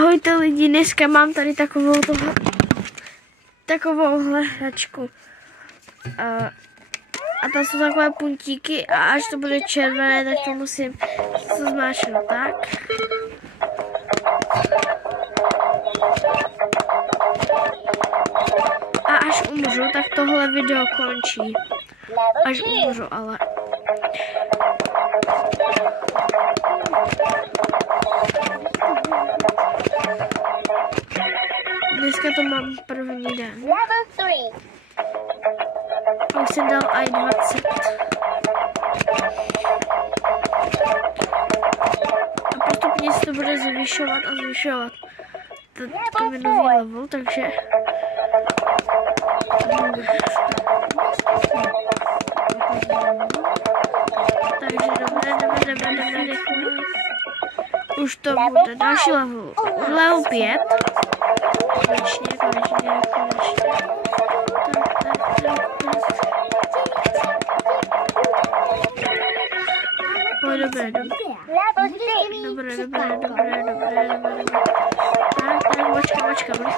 Ahojte lidi, dneska mám tady takovouhle hračku. A tam jsou takové puntíky a až to bude červené, tak to musím zmáčknout tak. A až umřu, tak tohle video končí. Až umřu, ale... Dneska to mám první den. A už jsem dal i 20. A postupně se to bude zvyšovat a zvyšovat. To je nový level, takže... Takže jdeme rychle. Už to bude další level. Level 5. Konečně. Dobré. Tak, počkám.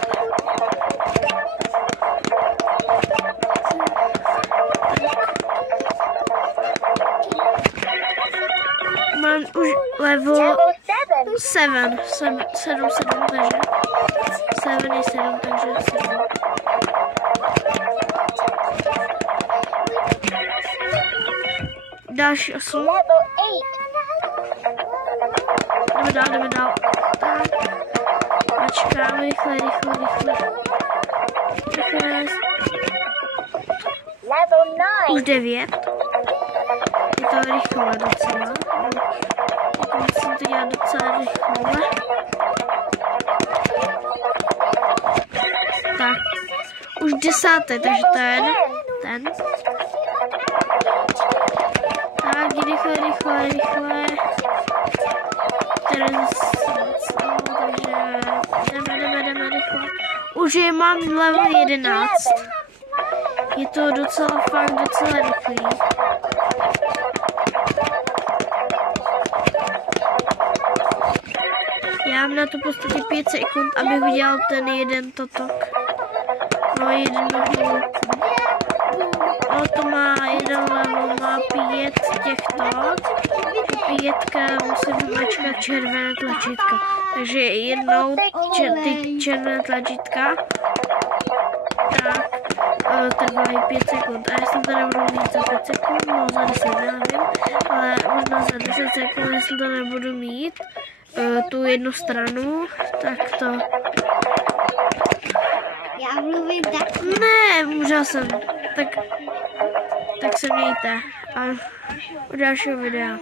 Mám už level 7, takže 7 je 7, takže 7. Další 8. Jdeme dál. Tak. Počkám, rychle. Už 9. Je to rychle docela. Musím to dělat docela rychle. Tak. Už 10. takže ten. Tak, rychle. Takže jdeme rychle. Už je mám level 11. Je to docela rychlý. Já mám na to v podstatě 5 sekund, abych udělal ten jeden totok. No, jeden level. O, to má jeden level, má 5 těchto. 5 musím vymačkat červené tlačítka. Takže jednou ty červené tlačítka. Tak, trvají 5 sekund. A já jsem to nebudu mít za 5 sekund, no za 10, nevím. Ale možná za 10 sekund, jestli to nebudu mít. Tu jednu stranu, tak to... Já mluvím tak. Ne, umřel jsem. Tak se mějte. A u dalšího videa.